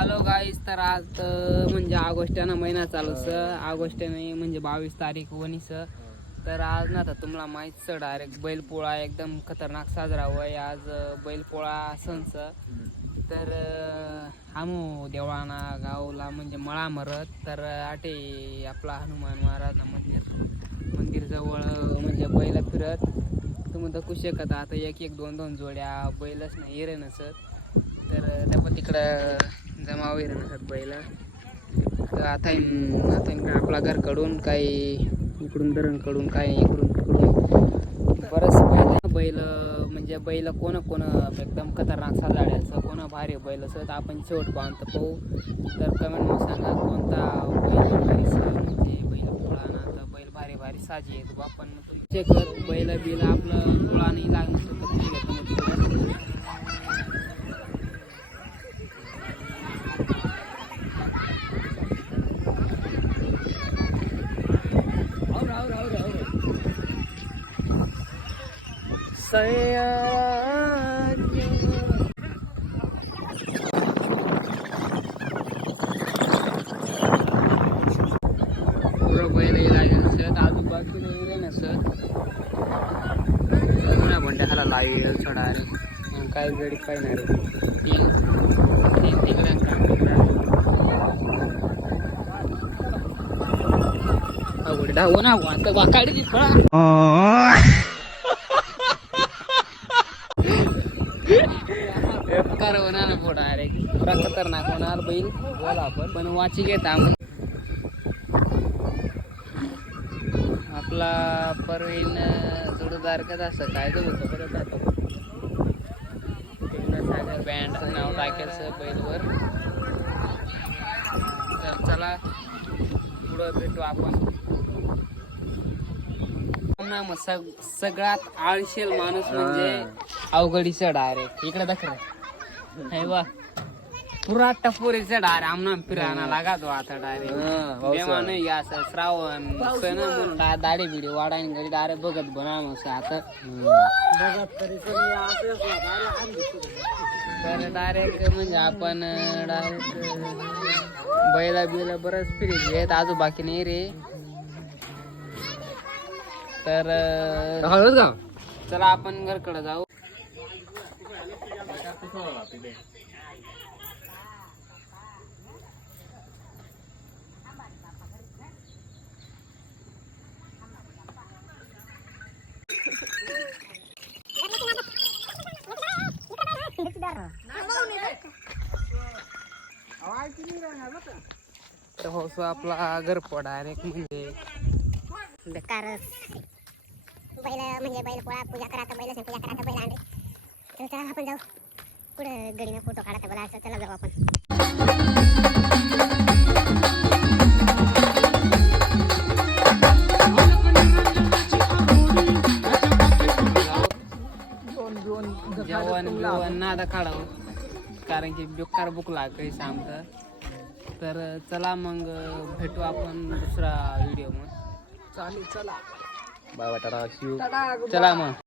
Hello गाईस, तर आज म्हणजे ऑगस्टाना महिना चालू ऑगस्ट नाही म्हणजे 22 तारीख 19. तर आज ना आता तुम्हाला माहीत डायरेक्ट बैलपोळा एकदम खतरनाक साजरा होय आज बैलपोळा सणच. तर आमू देवळाना गावला म्हणजे मळा मरत तर आटे आपला हनुमान महाराज मंदिर जवळ म्हणजे बैल फिरत तुम्ही दखू शकत आता एक एक दोन दोन जोड्या बैलच नाही हिरे नसत. तर त्या तिकडं जमा वगैरे नसत बैल. तर आता आपला घरकडून काही इकडून धरणकडून काही इकडून तिकडून बरंच बैल म्हणजे बैल कोण एकदम खतरनाक साजाड्याचं कोण भारी बैल असत. आपण शेवटपर्यंत पाहू. तर कमेंट सांगा कोणता बैल भारी म्हणजे बैल पोळा ना आता बैल भारी भारी साजी येतो आपण चेक बैल बिल आपलं पोळा नाही लागणार पुरं बैल लागेल सर आजूबाजू नाही रे ना सर म्हणते हाला लावी थोडा रे काय गडी काय नाही रे तीन तिकडे अवघड धावू ना आता वाकाडी बेकार होणार पुढं अरे पुरा खतरनाक होणार बैल बोला आपण पण वाची घेता आपला परवीन जोडदार कदा असं काय तर होतं परत आता बँड नाव टाकायचं बैलवर. तर चला पुढं भेटू आपण. सगळ्यात आळशेल माणूस म्हणजे अवघडी डायरेक्ट इकडे दाखव वा पुरा टपोरीचा डायरेक्ट आमना फिरायला लागा तो आता डायरेक्ट बेवा नाही असं श्रावण सण म्हणून दाढी बिडी वाढायला घरी डायरेक्ट बघत बनवा मस्त आता तर डायरेक्ट म्हणजे आपण डायरेक्ट बैला बिला बरंच फिरी घेत आजू बाकी नाही रे. तर चला आपण घरकडे जाऊ. तर हो आपला घरपोळा डायरेक्ट म्हणजे बेकार बैल म्हणजे बैल पोळा पूजा करा तर बैल पूजा करा तर बैल आणले. तर चला आपण जाऊ पुढे गडीने फोटो काढा तर बोला चला जाऊ आपण. जेवण ना आता काढावं कारण की बेकार भूक लागते सांगतं. तर चला मग भेटू आपण दुसरा व्हिडिओ मग चालेल. चला बाय वाटा चला मग.